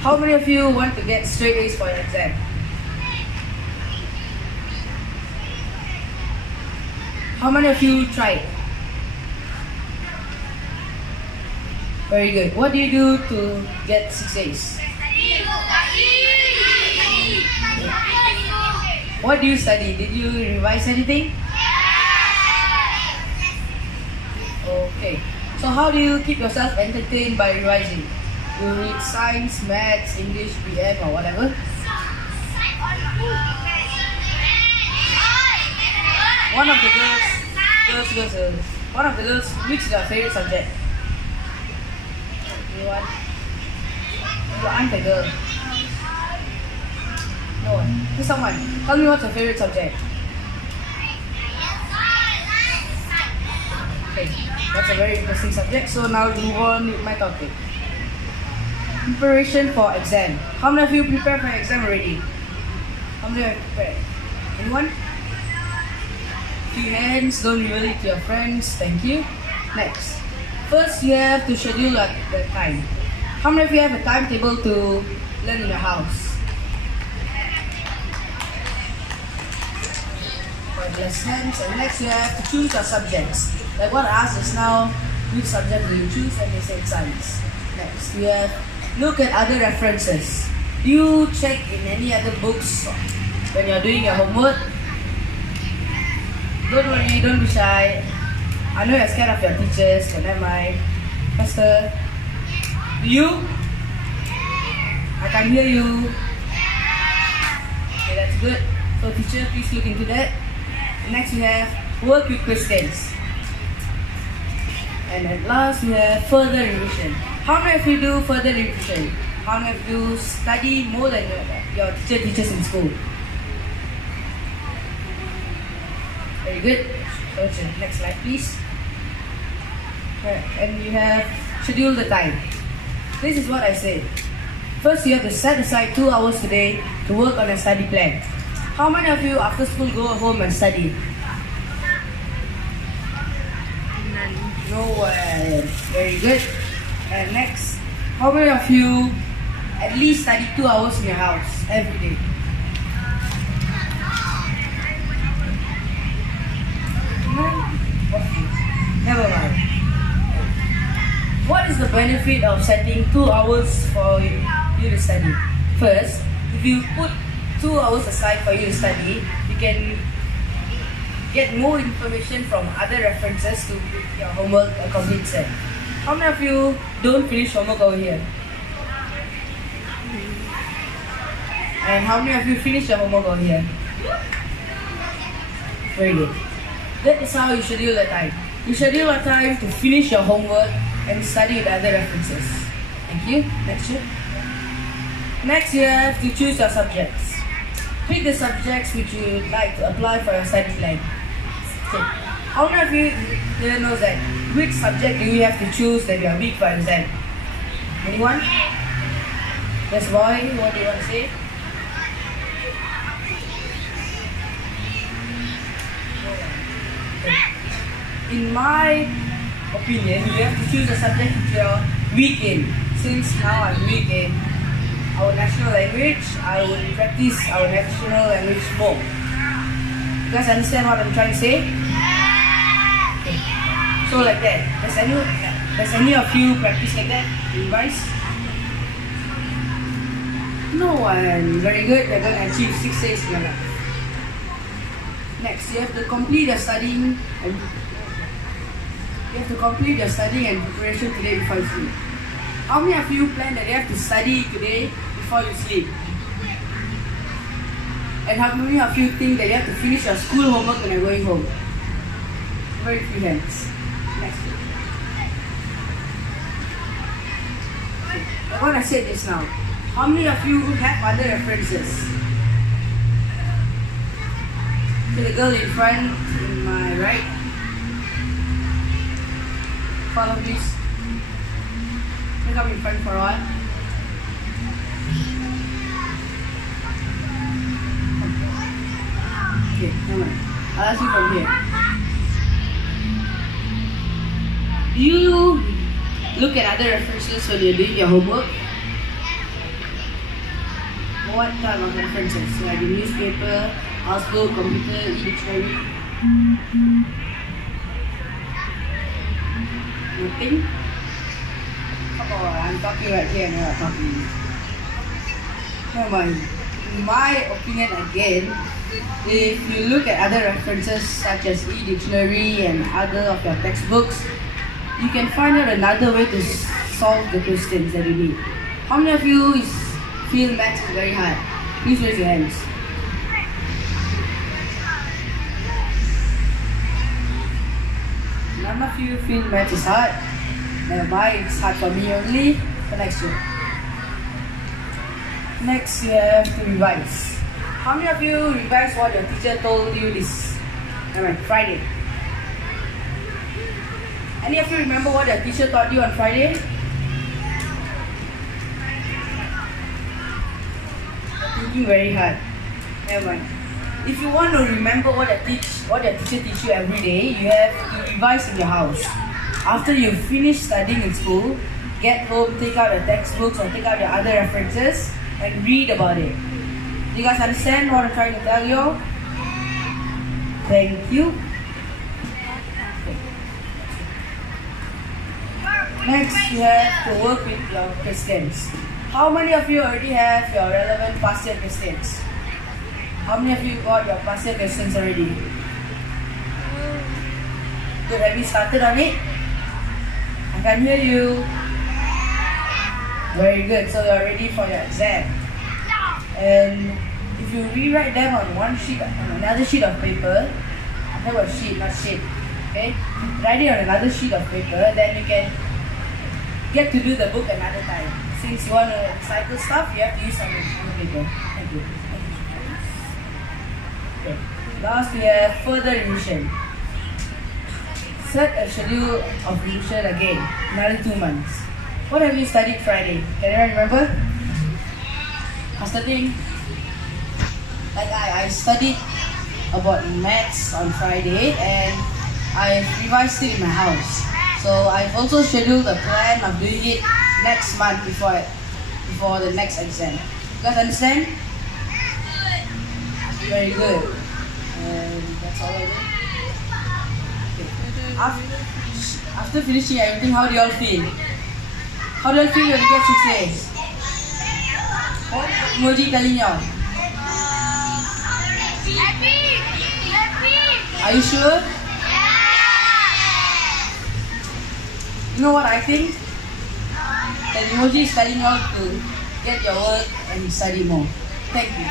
How many of you want to get straight A's for your exam? How many of you tried? Very good. What do you do to get 6 A's? What do you study? Did you revise anything? Okay. So how do you keep yourself entertained by revising? You read science, maths, English, PM or whatever? One of the girls, one of the girls, which is your favorite subject? Anyone? You aren't a girl. No one. To someone. Tell me what's your favorite subject. Okay, that's a very interesting subject. So now we'll move on with my topic. Preparation for exam. How many of you prepared for your exam already? How many have prepared? Anyone? Few hands, don't reveal it to your friends. Thank you. Next. First, you have to schedule the time. How many of you have a timetable to learn in your house? Less hands. And next, you have to choose your subjects. Like what I asked just now, which subject will you choose? And they said science. Next, you have look at other references. Do you check in any other books when you're doing your homework? Don't worry, don't be shy. I know you're scared of your teachers, but never mind. Pesta, do you? I can hear you. Okay, that's good. So teacher, please look into that. Next we have work with questions. And at last we have further revision. How many of you do further revision? How many of you study more than your teacher teaches in school? Very good. So next slide please. Right. And you have schedule the time. This is what I said. First you have to set aside 2 hours today to work on a study plan. How many of you after school go home and study? No one. Very good. And next, how many of you at least study 2 hours in your house every day? Never mind. What is the benefit of setting 2 hours for you to study? First, if you put 2 hours aside for you to study, you can get more information from other references to make your homework a complete set. How many of you don't finish homework over here? And how many of you finish your homework over here? Very good. That is how you schedule the time. You schedule a time to finish your homework and study with other references. Thank you. Next year. Next you have to choose your subjects. Pick the subjects which you would like to apply for your study plan. Okay. How many of you here knows that? Which subject do you have to choose that you are weak for exam? Anyone? Yes, boy, what do you want to say? Okay. In my opinion, you have to choose a subject which you are weak in. Since now I'm weak in our national language, I will practice our national language more. You guys understand what I'm trying to say? Okay. So like that. Does any of you practice like that? You guys? No one. Very good. You're going to achieve 6 A's in your life. Next, you have to complete your studying and preparation today before you sleep. How many of you plan that you have to study today before you sleep? And how many of you think that you have to finish your school homework when you're going home? Very few hands. Next. Like what I said just now. How many of you have other references? To the girl in front, in my right. Follow please. Look up in front for a while. Okay, never mind. I'll ask you from here. Do you look at other references when you're doing your homework? What type of references? Like the newspaper, housebook, computer, e-dictionary? Nothing? Come on, I'm talking right here and you're not talking. Never mind. In my opinion again, if you look at other references such as e-dictionary and other of your textbooks, you can find out another way to solve the questions that you need. How many of you feel maths is very hard? Please raise your hands. None of you feel maths is hard. Never mind, it's hard for me only. The next year. Next, you have to revise. How many of you revised what your teacher told you this Friday? Any of you remember what your teacher taught you on Friday? Thinking very hard. Never mind. If you want to remember what your teacher teach you every day, you have to revise in your house. After you finish studying in school, get home, take out your textbooks or take out your other references and read about it. Do you guys understand what I'm trying to tell you? Thank you. Next, you have to work with your questions. How many of you already have your relevant past year questions? How many of you got your past year questions already? Good, have you started on it? I can hear you. Very good, so you're ready for your exam. And if you rewrite them on another sheet of paper, that was sheet, not sheet. Okay? Write it on another sheet of paper, then you can get to do the book another time. Since you want to recycle stuff, you have to use some paper. Thank you. Okay. Last, we have further revision. Set a schedule of revision again, another 2 months. What have you studied Friday? Can anyone remember? I was studying, I studied about maths on Friday and I revised it in my house. So I've also scheduled a plan of doing it next month before the next exam. You guys understand? Very good. And that's all I did. After finishing everything, how do you all feel? How do you all feel when you get 6 days? What emoji telling you all? Happy! Are you sure? You know what I think? The emoji is telling you all to get your work and study more. Thank you.